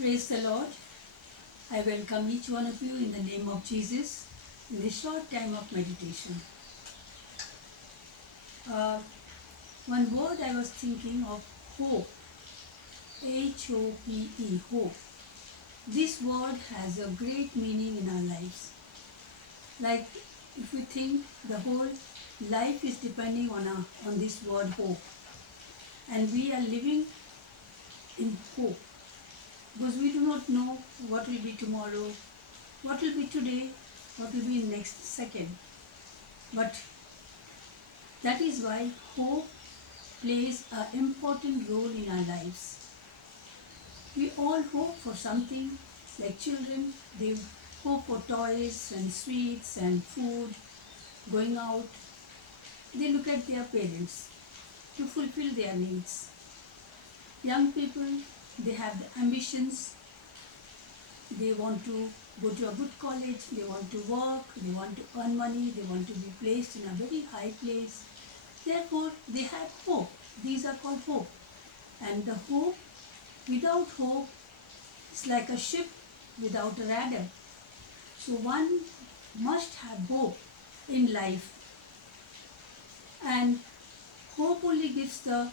Praise the Lord. I welcome each one of you in the name of Jesus in this short time of meditation. Uh, One word I was thinking of, hope. Hope, hope. This word has a great meaning in our lives. Like if we think the whole life is depending on this word hope, and we are living in hope because we do not know what will be tomorrow, what will be today, what will be next second. But that is why hope plays an important role in our lives. We all hope for something, like children, they hope for toys and sweets and food, going out. They look at their parents to fulfill their needs. Young people, they have the ambitions, they want to go to a good college, they want to work, they want to earn money, they want to be placed in a very high place. Therefore, they have hope. These are called hope. And the hope, without hope, is like a ship without a rudder. So one must have hope in life. And hope only gives the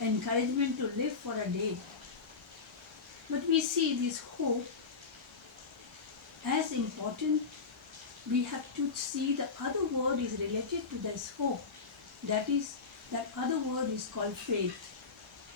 encouragement to live for a day. But we see this hope as important. We have to see the other word is related to this hope. That other word is called faith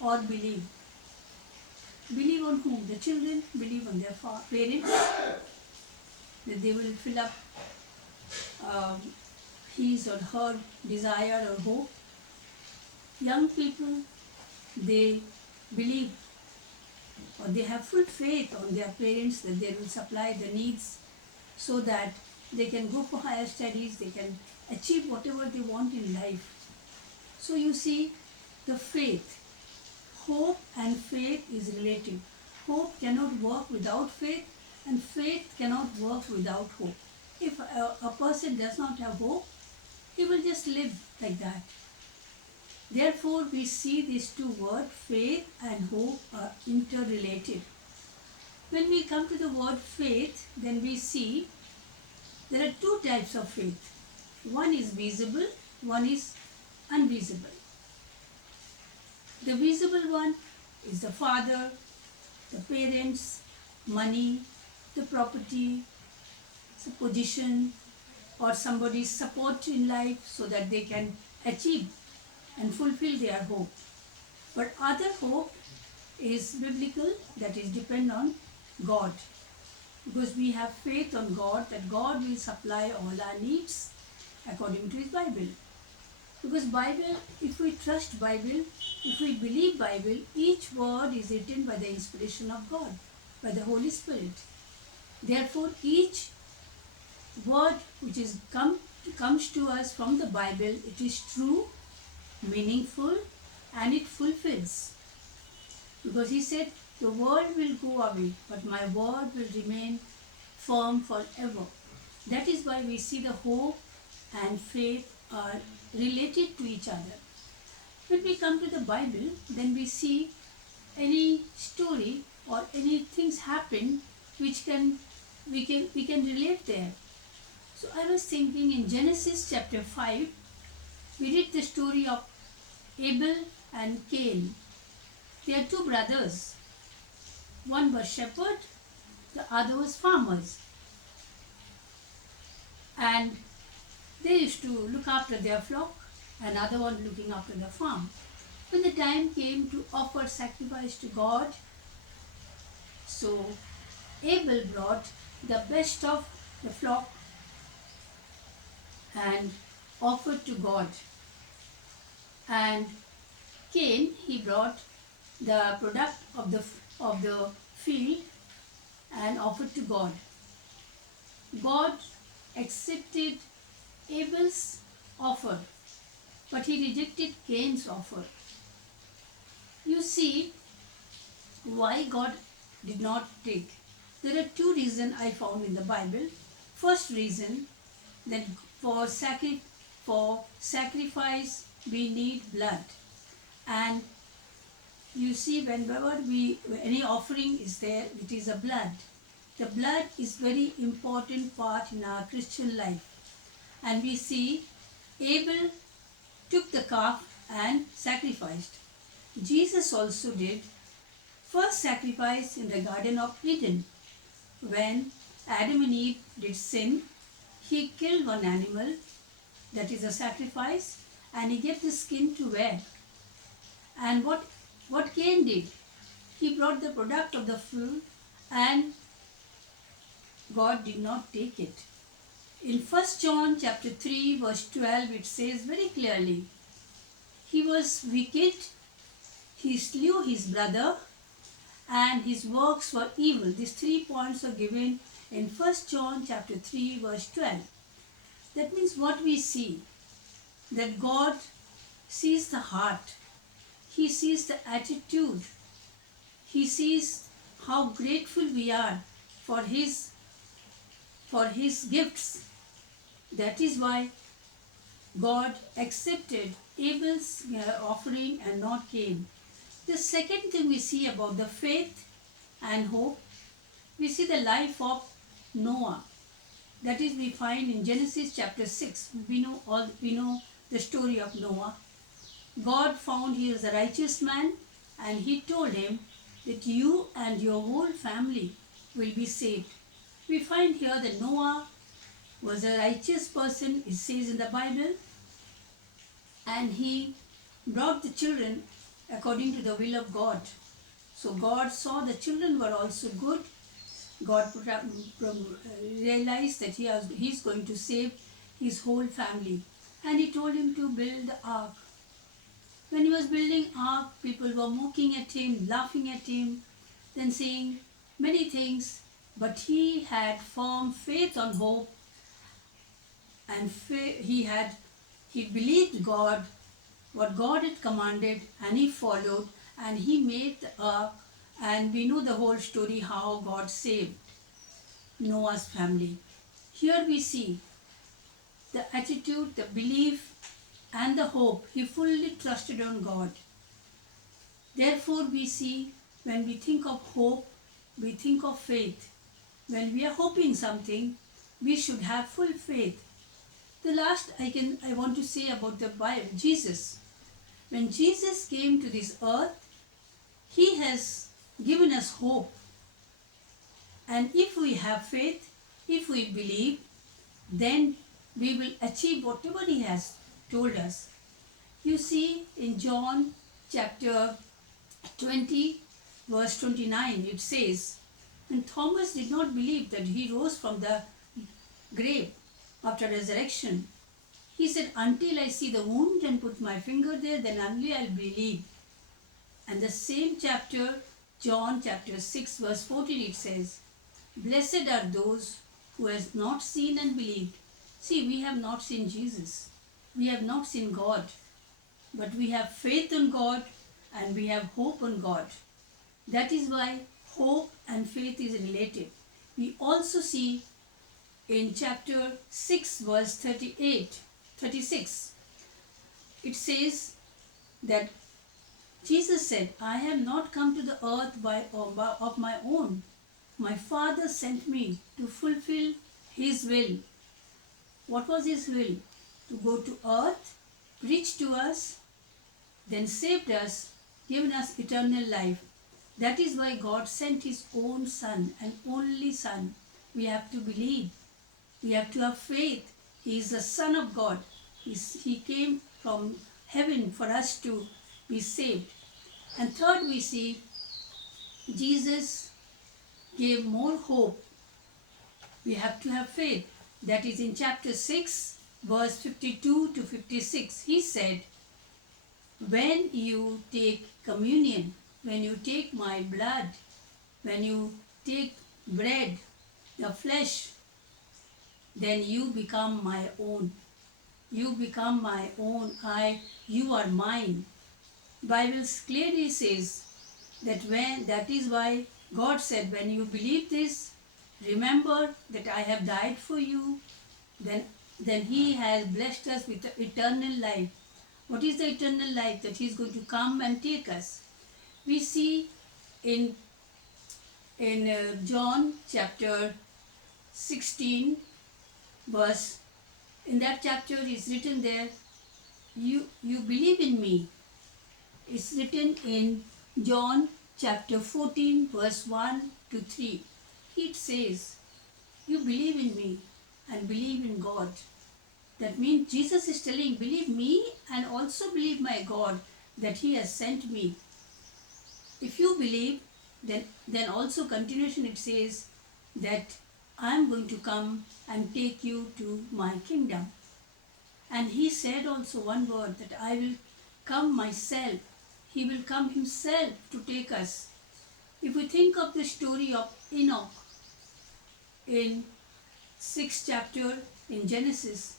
or believe. Believe on whom? The children believe on their parents, that they will fill up um, his or her desire or hope. Young people, they believe or they have full faith on their parents that they will supply the needs so that they can go for higher studies, they can achieve whatever they want in life. So you see, the faith, hope and faith is relative. Hope cannot work without faith, and faith cannot work without hope. If a person does not have hope, he will just live like that. Therefore, we see these two words, faith and hope, are interrelated. When we come to the word faith, then we see there are two types of faith. One is visible, one is invisible. The visible one is the father, the parents, money, the property, the position, or somebody's support in life so that they can achieve and fulfill their hope. But other hope is biblical, that is depend on God. Because we have faith on God that God will supply all our needs according to His Bible. Because Bible, if we trust Bible, if we believe Bible, each word is written by the inspiration of God, by the Holy Spirit. Therefore, each word which comes to us from the Bible, it is true, meaningful, and it fulfills. Because He said, the world will go away, but my word will remain firm forever. That is why we see the hope and faith are related to each other. When we come to the Bible, then we see any story or any things happen which we can relate there. So I was thinking in Genesis chapter 5, we read the story of Abel and Cain. They are two brothers. One was shepherd, the other was farmers. And they used to look after their flock, another one looking after the farm. When the time came to offer sacrifice to God, so Abel brought the best of the flock and offered to God. And Cain, he brought the product of the field and offered to God. God accepted Abel's offer, but he rejected Cain's offer. You see why God did not take. There are two reasons I found in the Bible. First reason, that for sacrifice we need blood, and You see, whenever any offering is there, it is a blood. The blood is very important part in our Christian life. And we see Abel took the calf and sacrificed. Jesus also did first sacrifice in the Garden of Eden. When Adam and Eve did sin, he killed one animal, that is a sacrifice, and he gave the skin to wear. And what Cain did? He brought the product of the field, and God did not take it. In 1 John chapter 3 verse 12 it says very clearly, he was wicked, he slew his brother, and his works were evil. These 3 points are given in 1 John chapter 3 verse 12. That means what we see, that God sees the heart, he sees the attitude, he sees how grateful we are for his gifts. That is why God accepted Abel's offering and not Cain. The second thing we see about the faith and hope, we see the life of Noah. That is, we find in Genesis chapter 6. We know the story of Noah. God found he was a righteous man, and he told him that you and your whole family will be saved. We find here that Noah was a righteous person, it says in the Bible, and he brought the children according to the will of God. So God saw the children were also good. God realized that he is going to save his whole family, and he told him to build the ark. When he was building ark, people were mocking at him, laughing at him, then saying many things, but he had firm faith on hope, and he believed God, what God had commanded, and he followed, and he made the ark. And we know the whole story how God saved Noah's family. Here we see the attitude, the belief, and the hope. He fully trusted on God. Therefore, we see when we think of hope, we think of faith. When we are hoping something, we should have full faith. The last I want to say about the Bible, Jesus. When Jesus came to this earth, he has given us hope. And if we have faith, if we believe, then we will achieve whatever he has told us. You see in John chapter 20 verse 29 it says, when Thomas did not believe that he rose from the grave after resurrection, he said, until I see the wound and put my finger there, then only I'll believe. And the same chapter, John chapter 6 verse 14 it says, blessed are those who has not seen and believed. See, we have not seen Jesus. We have not seen God. But we have faith in God and we have hope in God. That is why hope and faith is related. We also see in chapter 6 verse 36, it says that Jesus said, I have not come to the earth of my own. My Father sent me to fulfill his will. What was his will? To go to earth, preach to us, then saved us, given us eternal life. That is why God sent his own Son, an only Son. We have to believe. We have to have faith. He is the Son of God. He came from heaven for us to be saved. And third, we see Jesus gave more hope. We have to have faith. That is in chapter 6, verse 52 to 56. He said, when you take communion, when you take my blood, when you take bread, the flesh, then you become my own. You become my own. You are mine. Bible clearly says that is why God said, when you believe this, remember that I have died for you, then he has blessed us with eternal life. What is the eternal life? That he is going to come and take us. We see in John chapter 16 verse, in that chapter is written there, you believe in me. It's written in John chapter 14 verse 1 to 3. It says, you believe in me and believe in God. That means Jesus is telling, believe me and also believe my God, that he has sent me. If you believe, then also continuation it says that I am going to come and take you to my kingdom. And he said also one word, that I will come myself. He will come himself to take us. If we think of the story of Enoch in 6th chapter in Genesis,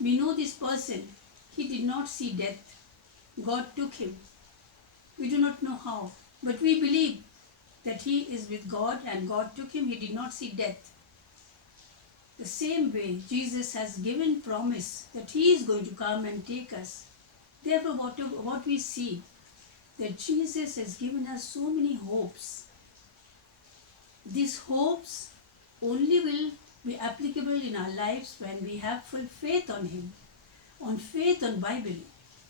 we know this person. He did not see death. God took him. We do not know how, but we believe that he is with God and God took him. He did not see death. The same way, Jesus has given promise that he is going to come and take us. Therefore, what we see, that Jesus has given us so many hopes. These hopes only will be applicable in our lives when we have full faith on him, on faith on Bible,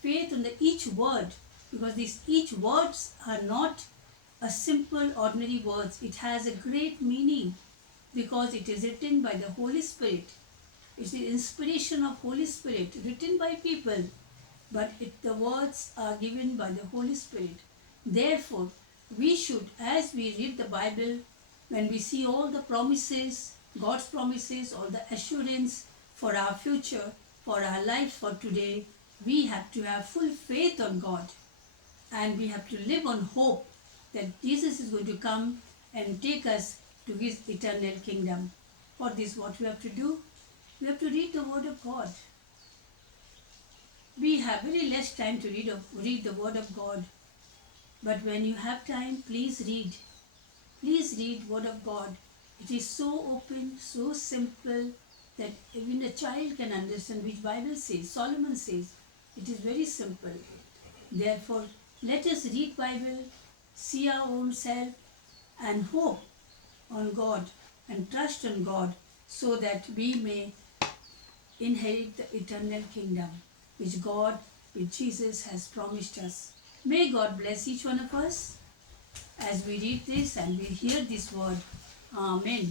faith on each word, because these each words are not a simple ordinary words. It has a great meaning because it is written by the Holy Spirit. It's the inspiration of Holy Spirit, written by people, but the words are given by the Holy Spirit. Therefore, we should, as we read the Bible, when we see all the promises, God's promises, all the assurance for our future, for our life, for today, we have to have full faith on God. And we have to live on hope that Jesus is going to come and take us to his eternal kingdom. For this, what we have to do? We have to read the Word of God. We have very less time to read the Word of God. But when you have time, please read. Please read Word of God. It is so open, so simple, that even a child can understand, which Bible says, Solomon says. It is very simple. Therefore, let us read Bible, see our own self, and hope on God and trust on God, so that we may inherit the eternal kingdom which Jesus has promised us. May God bless each one of us as we read this and we hear this word. Amen.